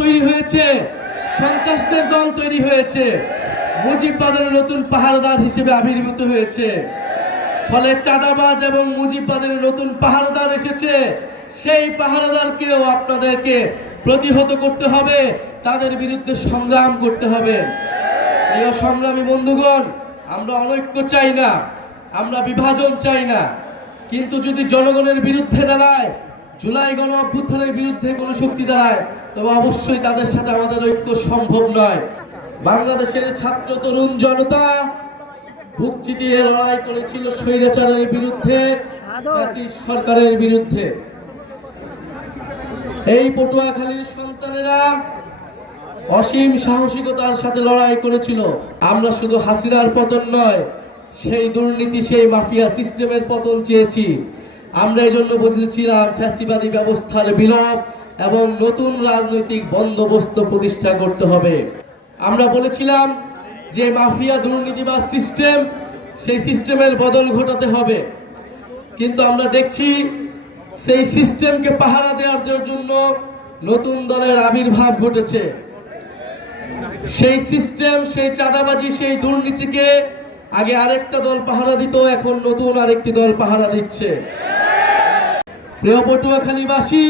তৈরি হয়েছে, সন্ত্রাসদের দল তৈরি হয়েছে, মুজিববাদের নতুন পাহারাদার হিসেবে আবির্ভূত হয়েছে। ফলে চাঁদাবাজ এবং মুজিববাদের নতুন পাহারাদার এসেছে। সেই পাহারাদারকেও আপনাদেরকে প্রতিহত করতে হবে, তাদের বিরুদ্ধে সংগ্রাম করতে হবে। প্রিয় সংগ্রামী বন্ধুগণ, আমরা অনৈক্য চাই না, আমরা বিভাজন চাই না, কিন্তু যদি জনগণের বিরুদ্ধে দাঁড়ায়, জুলাই গণ অভ্যুত্থানের বিরুদ্ধে কোনো শক্তি দাঁড়ায়, তবে অবশ্যই তাদের সাথে আমাদের ঐক্য সম্ভব নয়। বাংলাদেশের ছাত্র তরুণ জনতা বুক চিতিয়ে লড়াই করেছিল স্বৈরাচারের বিরুদ্ধে, সরকারের বিরুদ্ধে। এই পটুয়াখালীর সন্তানেরা অসীম সাহসিকতার সাথে লড়াই করেছিল। আমরা শুধু হাসিনার পতন নয়, সেই দুর্নীতি, সেই মাফিয়া সিস্টেমের পতন চেয়েছি। আমরা এই জন্য বুঝেছিলাম ফ্যাসিবাদী ব্যবস্থার বিলোপ এবং নতুন রাজনৈতিক বন্দোবস্ত প্রতিষ্ঠা করতে হবে। আমরা বলেছিলাম যে মাফিয়া দুর্নীতিবাদ সিস্টেম, সেই সিস্টেমের বদল ঘটাতে হবে। কিন্তু আমরা দেখছি সেই সিস্টেমকে পাহারা দেওয়ার জন্য নতুন দলের আবির্ভাব ঘটেছে। সেই সিস্টেম, সেই চাঁদাবাজি, সেই দুর্নীতিকে আগে আরেকটা দল পাহারা দিত, এখন নতুন আরেকটি দল পাহারা দিচ্ছে। প্রিয় পটুয়াখালীবাসী,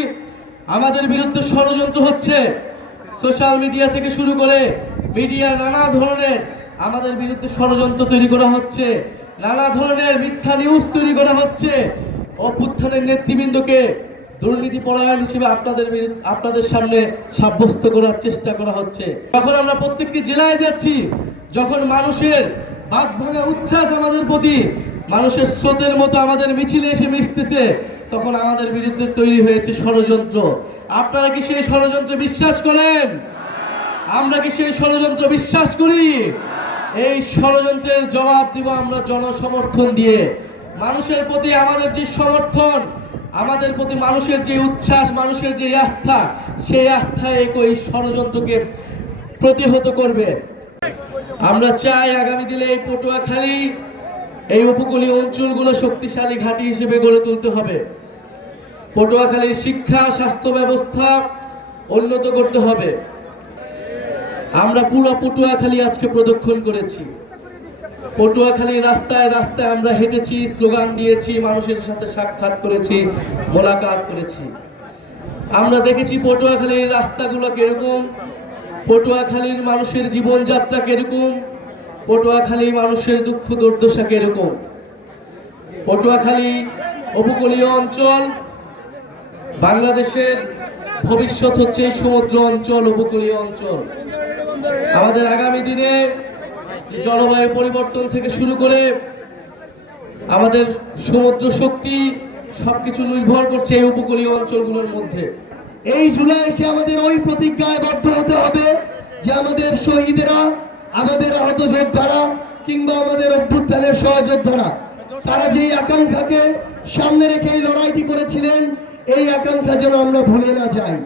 আমাদের বিরুদ্ধে ষড়যন্ত্র হচ্ছে। সোশ্যাল মিডিয়া থেকে শুরু করে মিডিয়া নানা ধরনের আমাদের বিরুদ্ধে ষড়যন্ত্র তৈরি করা হচ্ছে, নানা ধরনের মিথ্যা নিউজ তৈরি করা হচ্ছে। অভ্যুত্থানের নেতৃবৃন্দকে দুর্নীতি পরায়ণ হিসেবে আপনাদের সামনে সাব্যস্ত করার চেষ্টা করা হচ্ছে। যখন আমরা প্রত্যেকটি জেলায় যাচ্ছি, যখন মানুষের বাঁধ ভাঙা উচ্ছ্বাস আমাদের প্রতি মানুষের স্রোতের মতো আমাদের মিছিলে এসে মিশতেছে, তখন আমাদের বিরুদ্ধে তৈরি হয়েছে ষড়যন্ত্র। আপনারা কি সেই ষড়যন্ত্রে বিশ্বাস করেন? আমরা কি সেই ষড়যন্ত্র বিশ্বাস করি? এই ষড়যন্ত্রের জবাব দিব আমরা জনসমর্থন দিয়ে। মানুষের প্রতি আমাদের যে সমর্থন, আমাদের প্রতি মানুষের যে উচ্ছ্বাস, মানুষের যে আস্থা, সেই আস্থায় এই ষড়যন্ত্রকে প্রতিহত করবে। আমরা চাই আগামী দিনে এই পটুয়াখালী, এই উপকূলীয় অঞ্চলগুলো শক্তিশালী ঘাঁটি হিসেবে গড়ে তুলতে হবে। পটুয়াখালীর শিক্ষা, স্বাস্থ্য ব্যবস্থা উন্নত করতে হবে। আমরা পুরো পটুয়াখালী আজকে প্রদক্ষিণ করেছি। পটুয়াখালীর রাস্তায় রাস্তায় আমরা হেঁটেছি, স্লোগান দিয়েছি, মানুষের সাথে সাক্ষাৎ করেছি, মোলাকাত করেছি। আমরা দেখেছি পটুয়াখালীর রাস্তাগুলো কিরকম, পটুয়াখালীর মানুষের জীবনযাত্রা কিরকম, পটুয়াখালী মানুষের দুঃখ দুর্দশা কিরকম। পটুয়াখালী উপকূলীয় অঞ্চল, বাংলাদেশের ভবিষ্যৎ হচ্ছে এই সমুদ্র অঞ্চল, উপকূলীয় অঞ্চল। আমাদের আগামী দিনে জলবায়ু পরিবর্তন থেকে শুরু করে আমাদের সমুদ্র শক্তি, সবকিছু নির্ভর করছে এই উপকূলীয় অঞ্চলগুলোর মধ্যে। এই জুলাই এসে আমাদের ওই প্রতিজ্ঞায় বদ্ধ হতে হবে যে আমাদের শহীদেরা, আমাদের আহত যোদ্ধারা কিংবা আমাদের অভ্যুত্থানের সহযোদ্ধারা, তারা যে আকাঙ্ক্ষাকে সামনে রেখে এই লড়াইটি করেছিলেন, এই আকাঙ্ক্ষা যেন আমরা ভুলে না যাই।